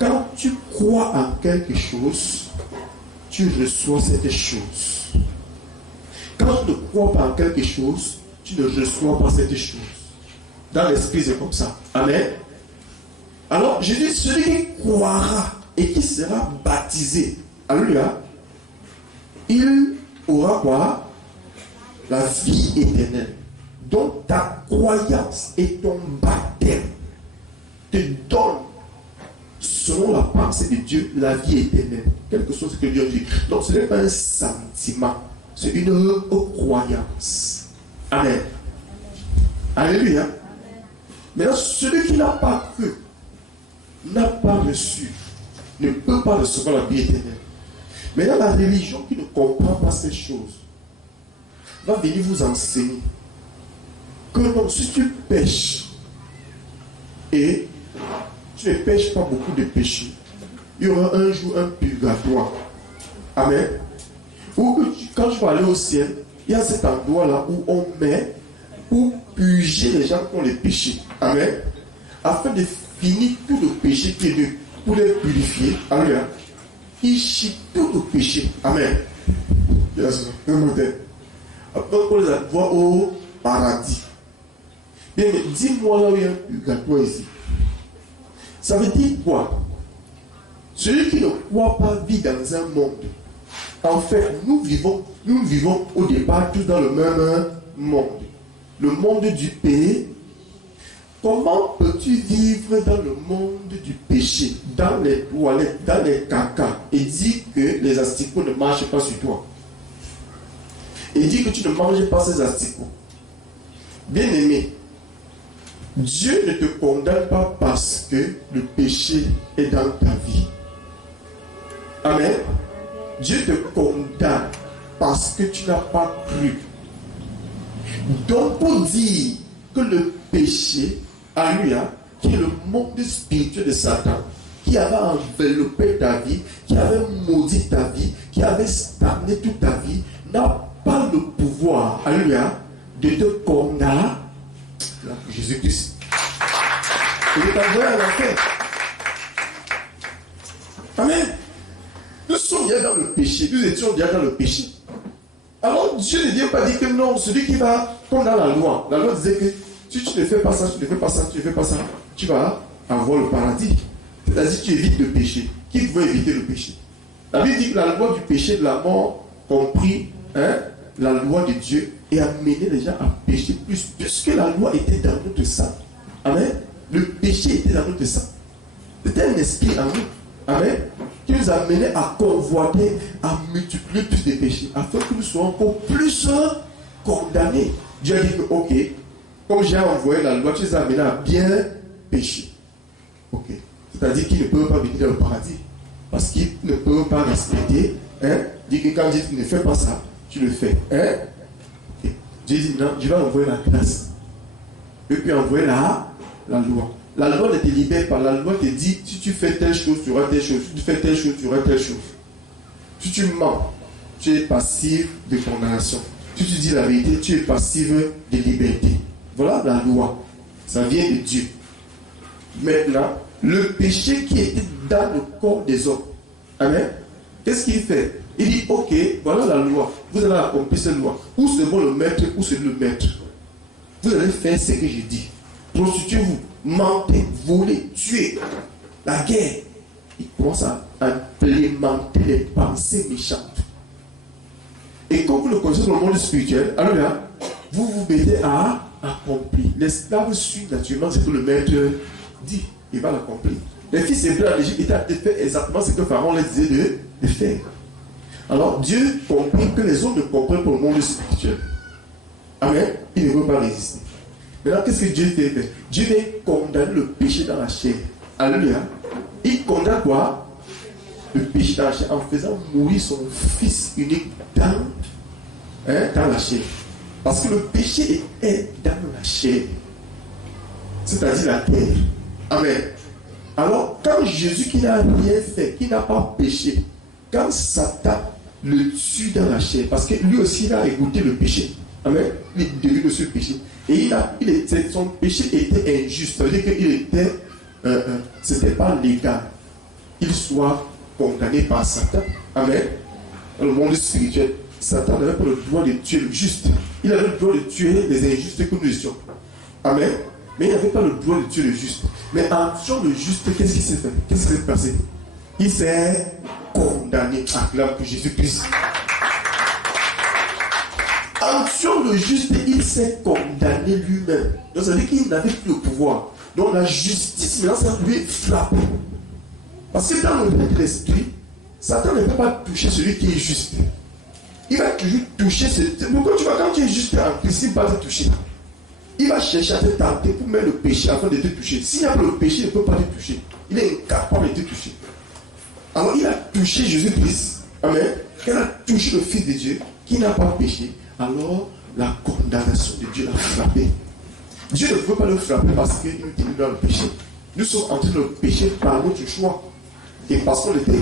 Quand tu crois en quelque chose, tu reçois cette chose. Quand tu ne crois pas en quelque chose, tu ne reçois pas cette chose. Dans l'esprit, c'est comme ça. Amen. Alors, je dis, celui qui croira et qui sera baptisé, alléluia, il aura quoi? La vie éternelle. Donc, ta croyance et ton baptême te donnent, selon la pensée de Dieu, la vie éternelle. Quelque chose que Dieu dit. Donc, ce n'est pas un sentiment, c'est une croyance. Amen. Alléluia. Maintenant, celui qui n'a pas cru, n'a pas reçu, ne peut pas recevoir la vie éternelle. Maintenant, la religion qui ne comprend pas ces choses va venir vous enseigner que non, si tu pêches et tu ne pêches pas beaucoup de péchés, il y aura un jour un purgatoire. Amen. Ou que quand tu vas aller au ciel, il y a cet endroit-là où on met pour purger les gens qui ont les péchés. Amen. Afin de finir tout le péché qui est de, pour les purifier. Alléluia. Il chie tout le péché. Amen. Après, on les avoir au paradis. Bien, mais dis-moi là où il y a un purgatoire ici. Ça veut dire quoi? Celui qui ne croit pas vit dans un monde. En fait, nous vivons au départ tous dans le même monde. Le monde du péché. Comment peux-tu vivre dans le monde du péché, dans les toilettes, dans les caca, et dire que les asticots ne marchent pas sur toi? Et dire que tu ne manges pas ces asticots. Bien-aimé, Dieu ne te condamne pas parce que le péché est dans ta vie. Amen. Dieu te condamne parce que tu n'as pas cru. Donc pour dire que le péché, alléluia, qui est le monde spirituel de Satan, qui avait enveloppé ta vie, qui avait maudit ta vie, qui avait stagné toute ta vie, n'a pas le pouvoir, alléluia, de te condamner. Jésus-Christ. Il est envoyé à l'enfer. Amen. Nous sommes déjà dans le péché. Nous étions déjà dans le péché. Alors Dieu ne vient pas dire que non, celui qui va, comme dans la loi disait que si tu ne fais pas ça, tu ne fais pas ça, tu ne fais pas ça, tu vas avoir le paradis. C'est-à-dire que tu évites le péché. Qui veut éviter le péché? La Bible dit que la loi du péché de la mort compris la loi de Dieu et amené les gens à pécher plus, puisque la loi était dans notre sang. Amen. Le péché était dans notre sang. C'était un esprit en nous. Amen. Qui nous amenait à convoiter, à multiplier plus de péchés, afin que nous soyons encore plus condamnés. Dieu a dit que, ok, comme j'ai envoyé la loi, tu les as amenés à bien pécher. Ok. C'est-à-dire qu'ils ne peuvent pas venir dans le paradis. Parce qu'ils ne peuvent pas respecter. Dit que quand Dieu ne fait pas ça, tu le fais. Okay. Dieu dit non, je vais envoyer la grâce. Et puis envoyer la loi. La loi ne te libère pas. La loi te dit, si tu fais telle chose, tu auras telle chose. Si tu fais telle chose, tu auras telle chose. Si tu mens, tu es passif de condamnation. Si tu dis la vérité, tu es passif de liberté. Voilà la loi. Ça vient de Dieu. Maintenant, le péché qui était dans le corps des hommes. Amen. Qu'est-ce qu'il fait? Il dit, ok, voilà la loi. Vous allez accomplir cette loi. Où c'est bon le maître, où c'est le maître. Vous allez faire ce que je dis. Prostituez-vous, mentez, volez, tuez. La guerre. Il commence à implémenter les pensées méchantes. Et comme vous le connaissez dans le monde spirituel, alors là, vous vous mettez à accomplir. L'esclave suit naturellement ce que le maître dit. Il va l'accomplir. Les fils hébreux en Égypte étaient de faire exactement ce que Pharaon les disait de faire. Alors Dieu comprit que les hommes ne comprennent pas le monde spirituel. Amen. Il ne veut pas résister. Maintenant, qu'est-ce que Dieu fait? Dieu vient condamner le péché dans la chair. Alléluia. Il condamne quoi? Le péché dans la chair en faisant mourir son fils unique dans la chair. Parce que le péché est dans la chair. C'est-à-dire la terre. Amen. Alors, quand Jésus qui n'a rien fait, qui n'a pas péché, quand Satan le tue dans la chair, parce que lui aussi il a écouté le péché. Amen. Il est devenu sur le péché. Et son péché était injuste. Ça veut dire qu'il était, c'était pas légal. il soit condamné par Satan. Amen. Dans le monde spirituel, Satan n'avait pas le droit de tuer le juste. Il avait le droit de tuer les injustes que nous étions. Amen. Mais il n'avait pas le droit de tuer le juste. Mais en tuant le juste, qu'est-ce qui s'est fait? Qu'est-ce qui s'est passé? Il s'est condamné. Acclame pour Jésus-Christ. En tuant le juste, il s'est condamné lui-même. Donc ça veut dire qu'il n'avait plus le pouvoir. Donc la justice, maintenant, ça lui frappe. Parce que dans le monde de l'esprit, Satan ne peut pas toucher celui qui est juste. Il va toujours toucher pourquoi tu vois, quand tu es juste en Christ, il ne va pas te toucher. Il va chercher à te tenter pour mettre le péché afin de te toucher. S'il n'y a pas le péché, il ne peut pas te toucher. Il est incapable de te toucher. Alors il a touché Jésus-Christ. Amen. Quand il a touché le Fils de Dieu, qui n'a pas péché, alors la condamnation de Dieu l'a frappé. Dieu ne peut pas le frapper parce qu'il nous dit dans le péché. Nous sommes en train de le pécher par notre choix. Et parce qu'on était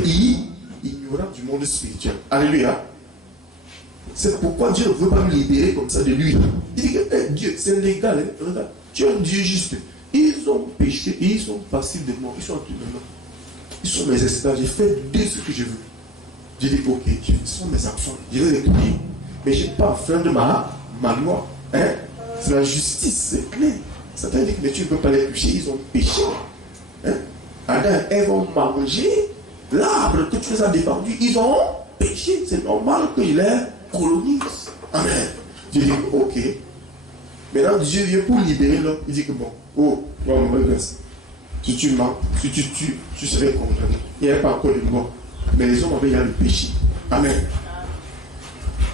ignorant du monde spirituel. Alléluia. C'est pourquoi Dieu ne veut pas nous libérer comme ça de lui. Il dit que Dieu, c'est légal. Hein? Regarde, tu es un Dieu juste. Ils ont péché et ils sont passibles de mort. Ils sont en tout moment. Ils sont mes esclaves. J'ai fait de ce que je veux. J'ai dit, ok, Dieu, ils sont mes enfants. Je vais les crier. Mais je n'ai pas enfreint ma loi. Hein? C'est la justice, c'est clair. Satan dit que mais tu ne peux pas les toucher. Ils ont péché. Hein? Adam et Ève ont mangé l'arbre que tu les as défendus. Ils ont péché. C'est normal qu'il les colonise. Amen. Dieu dit, ok. Maintenant, Dieu vient pour libérer l'homme. Il dit que bon, si tu mens, si tu tues, tu serais condamné. Il n'y avait pas encore de mort. Mais les hommes avaient le péché. Amen.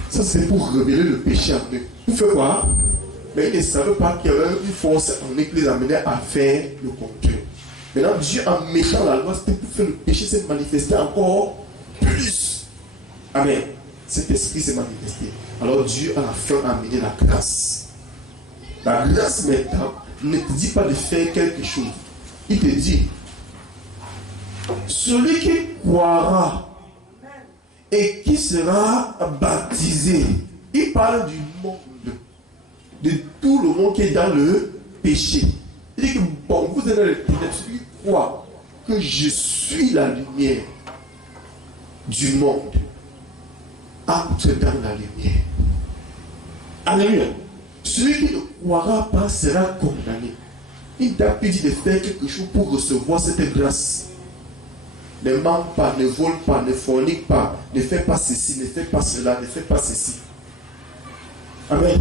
Ça, c'est pour révéler le péché en eux. Pour faire quoi? Mais ils ne savaient pas qu'il y avait une force en eux qui les amenait à faire le contraire. Maintenant, Dieu, en mettant la loi, c'était pour faire le péché s'est manifesté encore plus. Amen. Cet esprit s'est manifesté. Alors Dieu, à la fin, a amené la grâce. La grâce, maintenant, ne te dit pas de faire quelque chose. Il te dit, celui qui croira et qui sera baptisé, il parle du monde, de tout le monde qui est dans le péché. Il dit que bon, vous êtes dans le péché, celui qui croit que je suis la lumière du monde, entre dans la lumière. Alléluia. Celui qui ne croira pas sera condamné. Il t'a dit de faire quelque chose pour recevoir cette grâce. Ne ment pas, ne vole pas, ne fornique pas, ne fais pas ceci, ne fais pas cela, ne fais pas ceci. Amen.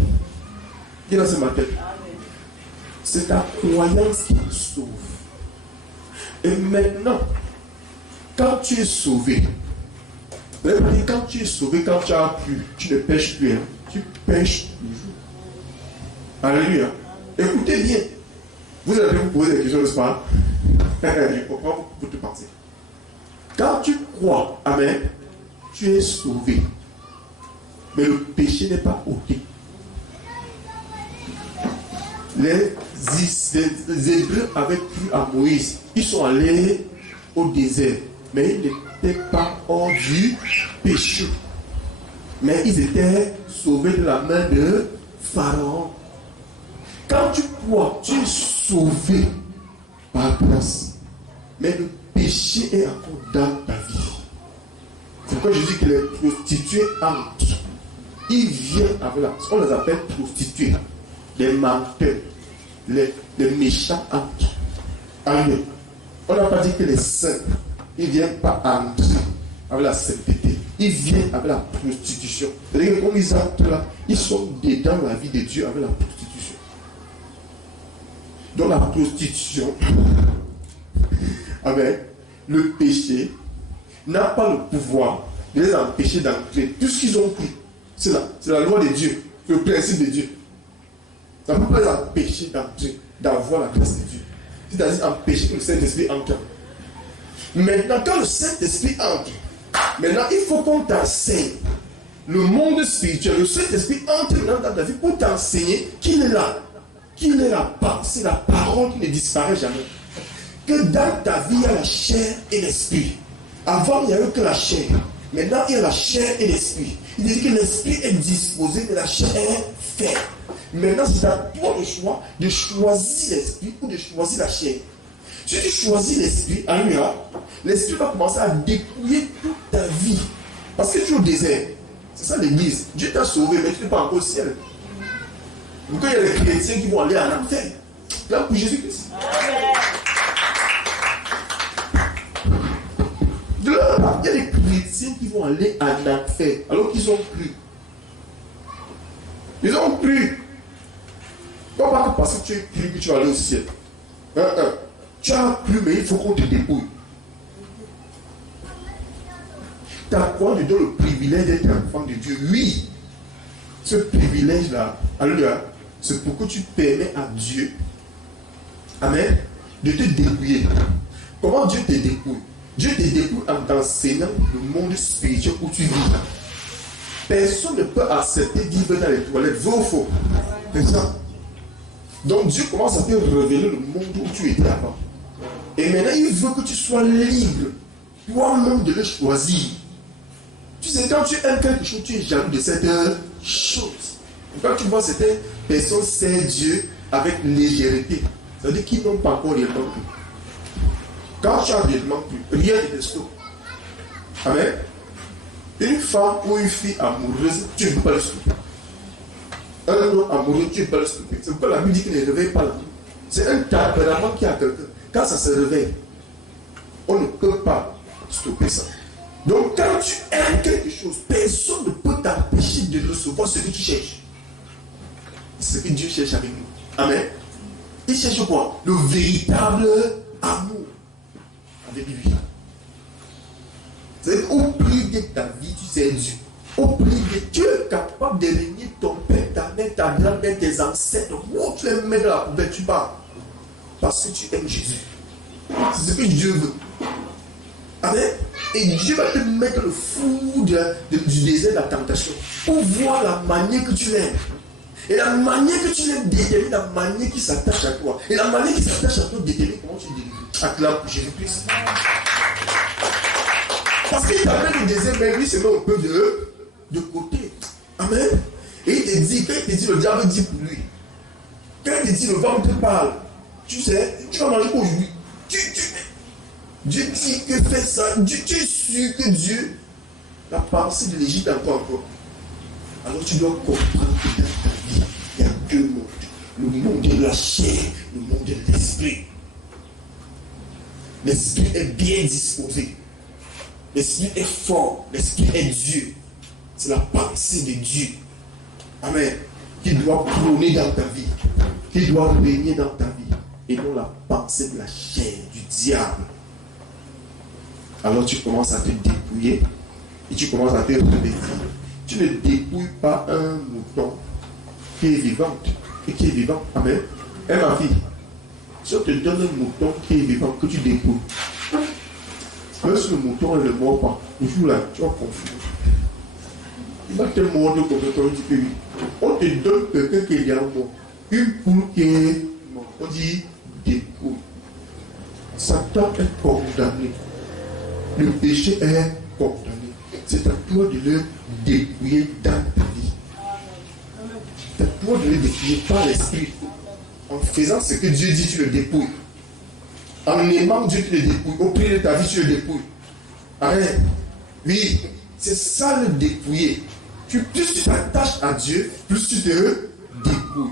Dis dans ce matin. C'est ta croyance qui te sauve. Et maintenant, quand tu es sauvé, quand tu es sauvé, quand tu as plu, tu ne pêches plus, hein, tu pêches toujours. Alléluia. Écoutez bien. Vous allez vous poser des questions, n'est-ce pas? Je comprends votre pensée. Quand tu crois, amen, tu es sauvé. Mais le péché n'est pas ôté. Les Hébreux avaient cru à Moïse. Ils sont allés au désert. Mais ils n'étaient pas hors du péché. Mais ils étaient sauvés de la main de Pharaon. Quand tu crois, tu es sauvé par grâce. Mais le péché est encore dans ta vie. C'est pourquoi je dis que les prostituées entrent. Ils viennent avec la... On les appelle prostituées. Les menteurs. Les méchants entrent. Amen. On n'a pas dit que les saints, ils ne viennent pas entrer avec la sainteté. Ils viennent avec la prostitution. C'est-à-dire que comme ils entrent là, ils sont dedans la vie de Dieu avec la prostitution. Dans la prostitution, amen, le péché n'a pas le pouvoir de les empêcher d'entrer. Tout ce qu'ils ont pris, c'est la loi de Dieu, le principe de Dieu. Ça ne peut pas les empêcher d'entrer, d'avoir la grâce de Dieu. C'est-à-dire empêcher que le Saint-Esprit entre. Maintenant, quand le Saint-Esprit entre, maintenant, il faut qu'on t'enseigne le monde spirituel. Le Saint-Esprit entre dans ta vie pour t'enseigner qu'il est là. Qu'il est la pensée, la parole qui ne disparaît jamais. Que dans ta vie, il y a la chair et l'esprit. Avant, il n'y avait que la chair. Maintenant, il y a la chair et l'esprit. Il dit que l'esprit est disposé, mais la chair est faible. Maintenant, c'est à toi le choix de choisir l'esprit ou de choisir la chair. Si tu choisis l'esprit, alléluia, l'esprit va commencer à dépouiller toute ta vie. Parce que tu es au désert. C'est ça l'église. Dieu t'a sauvé, mais tu n'es pas encore au ciel. Donc il y a des chrétiens qui vont aller en enfer. Là pour Jésus-Christ. Là, il y a des chrétiens qui vont aller en enfer alors qu'ils ont cru. Ils ont cru. Non pas que parce que tu es cru que tu vas aller au ciel. Tu as cru, mais il faut qu'on te dépouille. Tu as quoi de donner le privilège d'être enfant de Dieu? Oui. Ce privilège-là, alléluia, c'est pour que tu permets à Dieu, amen, de te dépouiller. Comment Dieu te dépouille? Dieu te dépouille en t'enseignant le monde spirituel où tu vis. Personne ne peut accepter de vivre dans les toilettes, vrai ou faux? C'est ça. Donc Dieu commence à te révéler le monde où tu étais avant. Et maintenant, il veut que tu sois libre, toi-même de le choisir. Tu sais, quand tu aimes quelque chose, tu es jaloux de cette chose. Quand tu vois certaines personnes servir Dieu avec légèreté, ça veut dire qu'ils n'ont pas encore réellement cru. Quand tu as réellement cru, rien ne te stoppe. Amen. Une femme ou une fille amoureuse, tu ne peux pas le stopper. Un homme amoureux, tu ne peux pas le stopper. C'est pourquoi la Bible dit qu'il ne réveille pas l'amour. C'est un tempérament qui a quelqu'un. Quand ça se réveille, on ne peut pas stopper ça. Donc quand tu aimes quelque chose, personne ne peut t'empêcher de recevoir ce que tu cherches. C'est ce que Dieu cherche avec nous. Amen. Il cherche quoi? Le véritable amour avec lui. C'est au prix de ta vie, tu sais Dieu. Au prix de Dieu est capable de régner ton père, ta mère, ta grand-mère, tes ancêtres. Où tu les mets dans la poubelle, tu pars. Parce que tu aimes Jésus. C'est ce que Dieu veut. Amen. Et Dieu va te mettre le fou du désert de la tentation pour voir la manière que tu l'aimes. Et la manière que tu l'aimes détermine la manière qui s'attache à toi. Et la manière qui s'attache à toi détermine comment tu délivres. Acclame pour Jésus-Christ. Parce qu'il t'amène le désert, mais lui, c'est même un peu de côté. Amen. Et il te dit, quand il te dit, le diable dit pour lui. Quand il te dit, le ventre te parle. Tu sais, tu vas manger aujourd'hui. Dieu dit que fais ça. Tu es sûr que Dieu, la pensée de l'Égypte encore. Alors tu dois comprendre que dans ta vie, il y a deux mondes. Le monde de la chair, le monde de l'esprit. L'esprit est bien disposé. L'esprit est fort. L'esprit est Dieu. C'est la pensée de Dieu. Amen. Qui doit prôner dans ta vie. Qui doit régner dans ta vie. Et non la pensée de la chair, du diable. Alors tu commences à te dépouiller. Et tu commences à te revêtir. Tu ne dépouilles pas un mouton qui est vivant. Et qui est vivant. Amen. Et ma fille, si on te donne un mouton qui est vivant, que tu dépouilles. Même si le mouton ne le mord pas, toujours là, tu vas confondre. Il va te mordre comme ça, on dit que oui. On te donne quelqu'un qui est bien mort. Une poule qui est mort. On dit dépouille. Satan est condamné. Le péché est condamné. C'est à toi de le dépouiller dans ta vie. C'est à toi de le dépouiller par l'esprit. En faisant ce que Dieu dit, tu le dépouilles. En aimant Dieu, tu le dépouilles. Au prix de ta vie, tu le dépouilles. Arrête. Oui, c'est ça le dépouiller. Plus tu t'attaches à Dieu, plus tu te dépouilles.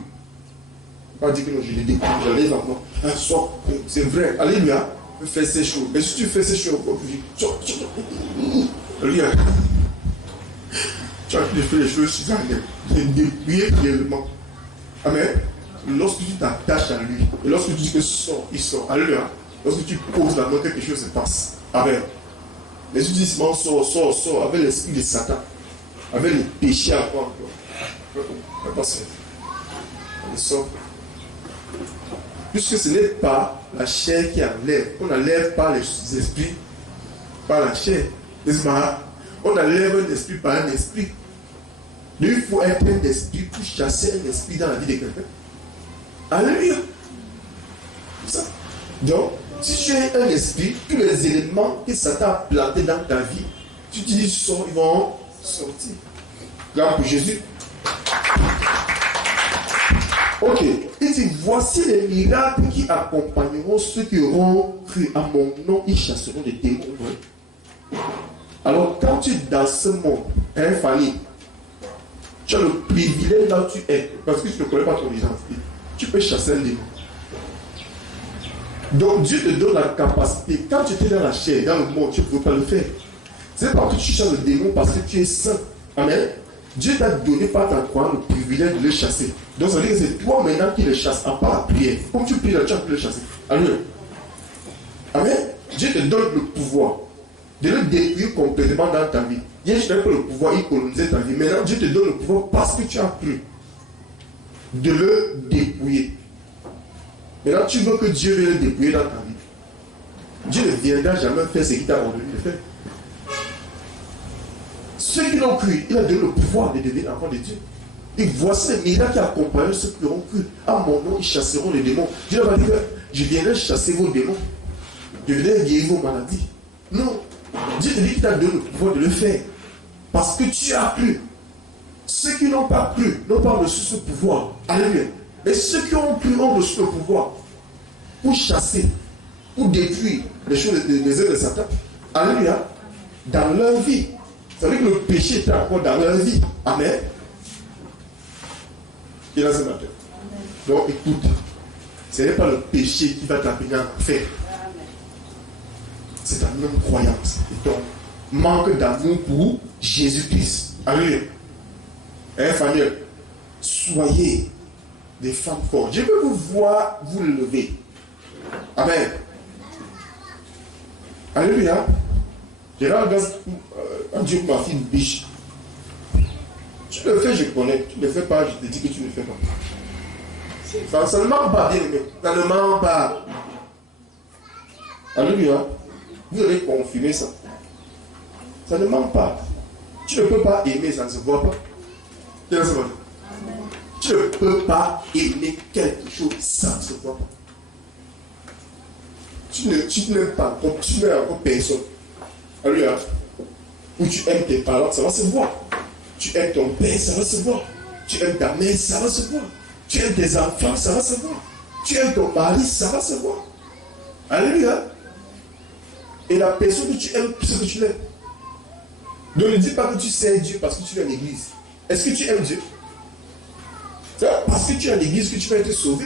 Pas dire que non, je le dépouille, je lève encore. Un soir, c'est vrai. Alléluia. Fais ces choses. Mais si tu fais ces choses encore plus vite, alléluia. Tu as fait les choses sur ta lèvre. C'est dépouiller réellement. Amen. Lorsque tu t'attaches à lui, et lorsque tu dis que sort, il sort. Alléluia. Lorsque tu poses la main, quelque chose se passe. Amen. Mais si tu dis sort, sort, avec l'esprit de Satan, avec le péché à toi encore. Ça passe. On sort. Puisque ce n'est pas la chair qui enlève. On n'enlève pas les esprits par la chair. N'est-ce pas? On enlève un esprit par un esprit. Donc il faut être un esprit pour chasser un esprit dans la vie de quelqu'un. Alléluia. C'est ça. Donc, si tu es un esprit, tous les éléments que Satan a plantés dans ta vie, tu te dis, ils vont sortir. Regarde pour Jésus. Ok. Il dit, voici les miracles qui accompagneront ceux qui auront cru. À mon nom, ils chasseront des démons. Ouais. Alors, quand tu es dans ce monde, hein, Fanny, tu as le privilège là où tu es, parce que tu ne connais pas ton identité. Tu peux chasser un démon. Donc, Dieu te donne la capacité. Quand tu étais dans la chair, dans le monde, tu ne pouvais pas le faire. C'est pas que tu chasses le démon parce que tu es saint. Amen. Dieu t'a donné par ta croix le privilège de le chasser. Donc ça veut dire que c'est toi maintenant qui le chasses, à part la prière. Comme tu pries là, tu as pu le chasser. Alléluia. Amen. Dieu te donne le pouvoir de le détruire complètement dans ta vie. Hier, je n'avais pas le pouvoir, il colonisait ta vie. Maintenant, Dieu te donne le pouvoir parce que tu as cru de le dépouiller. Maintenant, tu veux que Dieu vienne le dépouiller dans ta vie. Dieu ne viendra jamais faire ce qu'il t'a ordonné de faire. Ceux qui l'ont cru, il a donné le pouvoir de devenir enfant de Dieu. Et voici les miracles qui accompagnent ceux qui l'ont cru. À mon nom, ils chasseront les démons. Dieu n'a pas dit que je viendrai chasser vos démons. Je viendrai guérir vos maladies. Non. Dieu te dit qu'il t'a donné le pouvoir de le faire. Parce que tu as cru. Ceux qui n'ont pas cru n'ont pas reçu ce pouvoir. Alléluia. Et ceux qui ont cru ont reçu le pouvoir pour chasser, pour détruire les choses, les œuvres de Satan. Alléluia. Dans leur vie. Ça veut dire que le péché était encore dans leur vie. Amen. Et là, ce matin. Donc, écoute. Ce n'est pas le péché qui va t'amener à faire. C'est ta non-croyance. Et ton manque d'amour pour Jésus-Christ. Alléluia. Hein, famille? Soyez des femmes fortes. Je veux vous voir vous lever. Amen. Alléluia. Je regarde un Dieu pour ma fille une biche. Tu le fais, je connais. Tu ne le fais pas, je te dis que tu ne le fais pas. Ça ne ment pas, bien aimé. Ça ne ment pas. Alléluia. Vous allez confirmer ça. Ça ne ment pas. Tu ne peux pas aimer, ça ne se voit pas. Tu ne peux pas aimer quelque chose, ça ne se voit pas. Tu n'aimes pas, tu n'aimes encore personne. Alléluia. Ou tu aimes tes parents, ça va se voir. Tu aimes ton père, ça va se voir. Tu aimes ta mère, ça va se voir. Tu aimes tes enfants, ça va se voir. Tu aimes ton mari, ça va se voir. Alléluia. Et la personne que tu aimes, c'est ce que tu l'aimes. Donc ne dis pas que tu sais Dieu parce que tu es à l'église. Est-ce que tu aimes Dieu? C'est parce que tu es à l'église que tu vas être sauvé.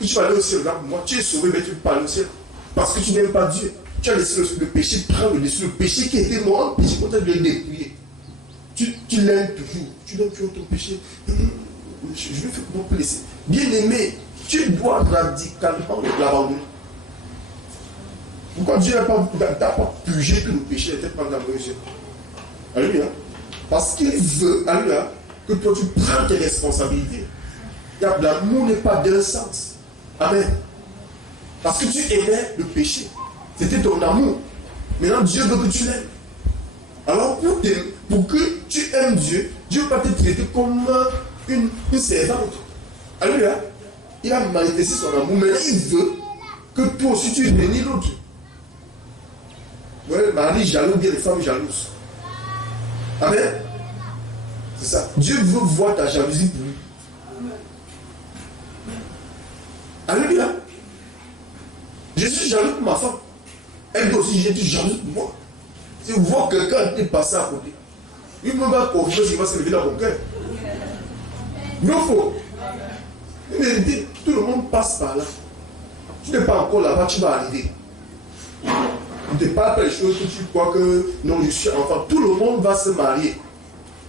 Que tu vas aller au ciel. Là, moi, tu es sauvé, mais tu ne peux pas aller au ciel. Parce que tu n'aimes pas Dieu. Tu as laissé le péché prendre le dessus. Le péché qui était mort, le péché qu'on t'a de le dépouiller. Tu l'aimes toujours. Tu l'aimes toujours ton péché. Je vais faire comment on peut laisser. Bien aimé, tu dois radicalement l'abandonner. Pourquoi Dieu n'a pas purgé tout le péché était pendant la religion? Alléluia. Parce qu'il veut, alléluia, que toi tu prends tes responsabilités. L'amour n'est pas d'un sens. Amen. Parce que tu aimais le péché. C'était ton amour. Maintenant, Dieu veut que tu l'aimes. Alors, pour que tu aimes Dieu, Dieu va te traiter comme une servante. Alléluia. Il a manifesté son amour. Maintenant, il veut que toi aussi tu bénis l'autre. Ouais, le mari jaloux, bien les femmes jalouses. Amen. C'est ça. Dieu veut voir ta jalousie pour lui. Alléluia. Je suis jaloux pour ma femme. Elle aussi, j'ai été jaloux pour moi. Si vous voyez quelqu'un qui est passé à côté, il ne peut pas confirmer ce qui va se lever dans mon cœur. Non, faux. Mais tout le monde passe par là. Tu n'es pas encore là-bas, tu vas arriver. Tu ne te parles pas les choses que tu crois que non, je suis enfant. Tout le monde va se marier.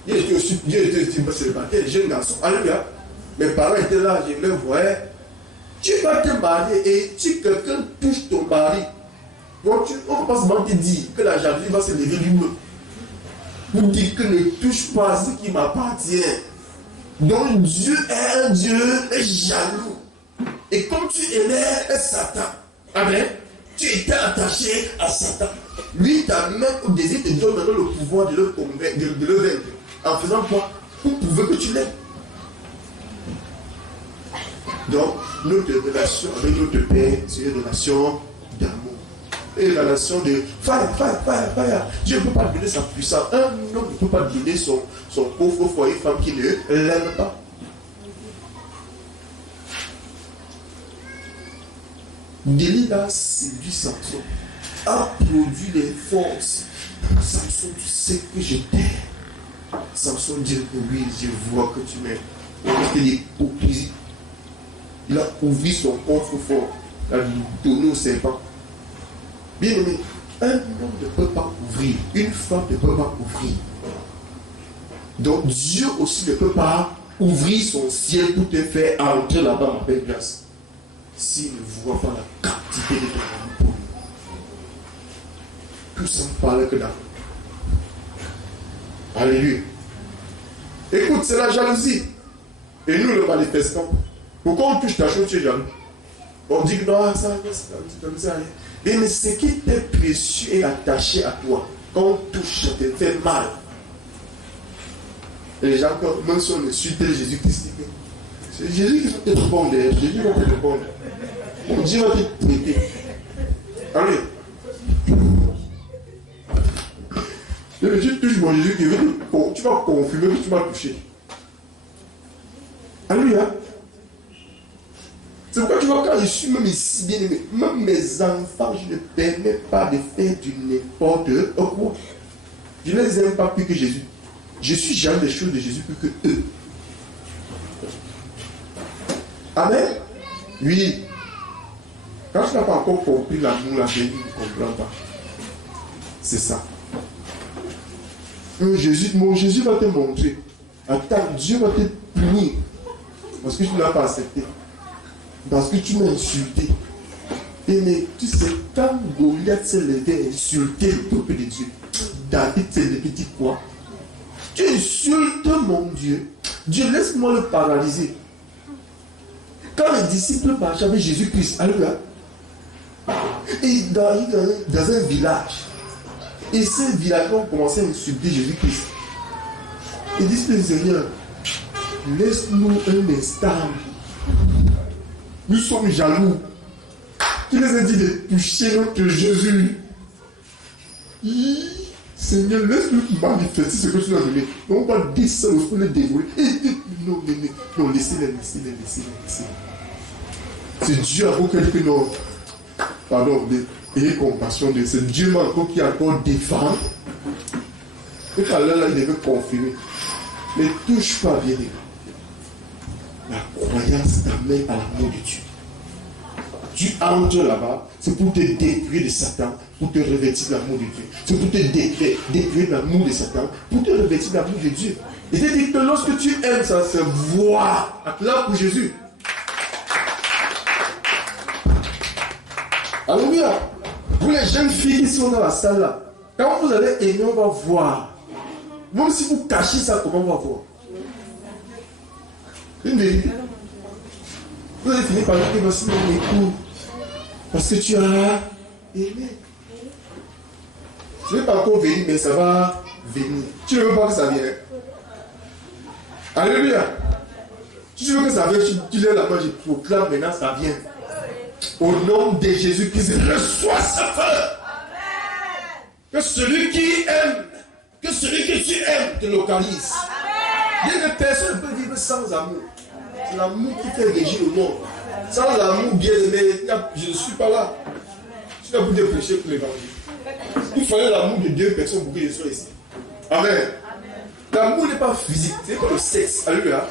Dieu était célibataire, les jeunes garçons. Alléluia. Mes parents étaient là, je les voyais. Tu vas te marier et si quelqu'un touche ton mari, donc on ne va pas seulement te dire que la jalousie va se lever lui-même. Pour dire que ne touche pas ce qui m'appartient. Donc Dieu est un Dieu jaloux. Et comme tu aimais Satan, amen, tu étais attaché à Satan. Lui, ta main au désir te donne maintenant le pouvoir de le convaincre, de le vaincre. En faisant quoi? Pour prouver que tu l'aimes. Donc, notre relation avec notre Père, c'est une relation d'amour. Une relation de fire. Dieu ne peut pas donner sa puissance. Un homme ne peut pas donner son pauvre foyer, femme qui ne l'aime pas. Delilah séduit Samson, a produit les forces. Samson, tu sais que je t'aime. Samson dit que oui, je vois que tu m'aimes. C'était l'hypocrisie. Il a ouvert son coffre-fort, il a donné au serpent. Bien aimé, un homme ne peut pas ouvrir, une femme ne peut pas ouvrir. Donc Dieu aussi ne peut pas ouvrir son ciel pour te faire entrer là-bas en pleine grâce. S'il ne voit pas la quantité de ton amour pour lui. Tout ça ne parle que d'amour. Alléluia. Écoute, c'est la jalousie. Et nous le manifestons. Pourquoi on touche ta chose, tu es jaloux? On dit que non, ça, c'est comme ça. Mais ce qui est précieux et attaché à toi, quand on touche, ça te fait mal. Et les gens, même si on ne suit pas Jésus-Christ, c'est Jésus qui va te répondre. Jésus va te répondre. Mon Dieu va te traiter. Allez. Et tu touches mon Jésus qui veut, tu vas confirmer que tu m'as touché. Alléluia. C'est pourquoi tu vois, quand je suis même ici, bien aimé, même mes enfants, je ne permets pas de faire du n'importe quoi. Je ne les aime pas plus que Jésus. Je suis jamais des choses de Jésus plus que eux. Amen. Oui. Quand tu n'as pas encore compris l'amour, la Jésus ne comprend pas. C'est ça. Mon Jésus va te montrer. Attends, Dieu va te punir. Parce que tu ne l'as pas accepté. Parce que tu m'as insulté. Et mais tu sais, quand Goliath s'est levé et insulté le peuple de Dieu, David s'est levé, dit quoi? Tu insultes mon Dieu. Dieu, laisse-moi le paralyser. Quand les disciples marchaient avec Jésus-Christ, alléluia, et dans un village, et ces villageois ont commencé à insulter Jésus-Christ. Ils disent, Seigneur, laisse-nous un instant. Nous sommes jaloux. Tu les as dit de toucher notre Jésus. Seigneur, laisse-nous manifester ce que tu nous as donné. On va descendre pour le dévoiler. Non, laissez-les. C'est Dieu encore qui non. Pardon, ayez compassion de ce Dieu encore qui encore défend. Et quand là, il devait confirmer. Ne touche pas, bien aimé. La croyance t'amène à l'amour de Dieu. Tu entres là-bas, c'est pour te détruire de Satan, pour te revêtir de l'amour de Dieu. C'est pour te détruire de l'amour de Satan, pour te revêtir de l'amour de Dieu. Et c'est dit que lorsque tu aimes, ça se voit. Acclame pour Jésus. Alléluia. Pour les jeunes filles qui sont dans la salle là, quand vous allez aimer, on va voir. Même si vous cachez ça, comment on va voir? Une vérité. Vous allez finir par dire que voici mon époux. Parce que tu as aimé. Ce n'est pas encore venu, mais ça va venir. Tu ne veux pas que ça vienne. Alléluia. Si tu veux que ça vienne, tu lèves la main, je proclame maintenant, ça vient. Au nom de Jésus-Christ, reçois ce feu. Que celui qui aime, que celui que tu aimes te localise. Il y a des personnes qui peuvent vivre sans amour. C'est l'amour qui fait régir le monde. Sans l'amour bien aimé, je ne suis pas là. Je suis là pour te prêcher pour l'évangile. Il fallait l'amour de deux personnes pour que je sois ici. Amen. L'amour n'est pas physique, c'est pas le sexe. Alléluia.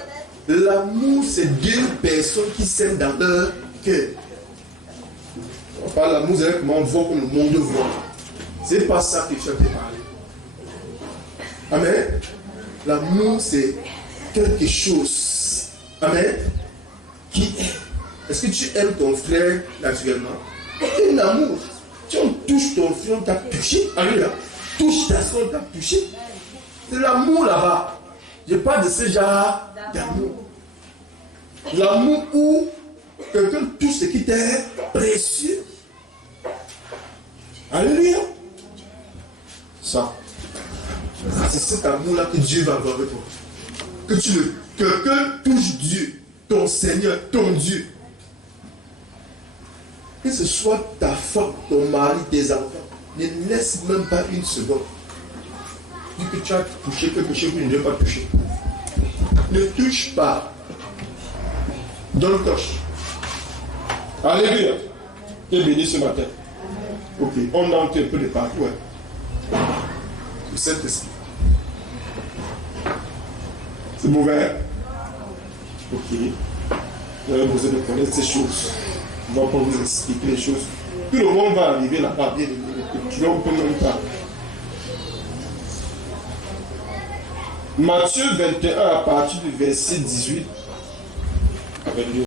L'amour, c'est deux personnes qui s'aiment dans leur cœur. On parle l'amour, c'est comment on voit comme le monde voit. C'est pas ça que tu as parlé. Amen. L'amour, c'est quelque chose. Amen. Qui aime. Est-ce que tu aimes ton frère naturellement? Un amour. Si on touche ton frère, on t'a touché. Alléluia. Touche ta soeur, on t'a touché. C'est l'amour là-bas. Je parle de ce genre d'amour. L'amour où quelqu'un touche ce qui t'est précieux. Alléluia. Ça. C'est cet amour-là que Dieu va avoir avec toi. Que quelqu'un touche Dieu, ton Seigneur, ton Dieu. Que ce soit ta femme, ton mari, tes enfants. Ne laisse même pas une seconde. Dis que tu as touché quelque chose que tu ne dois pas toucher. Ne touche pas. Donne coche. Alléluia. Tu es béni ce matin. Ok, on entre un peu de partout. Hein. Le Saint-Esprit. C'est mauvais. Ok. Vous avez besoin de connaître ces choses. On va pas vous expliquer les choses. Tout le monde va arriver là-bas, bien aimé. Tu ne peux même pas. Matthieu 21 à partir du verset 18 à 22.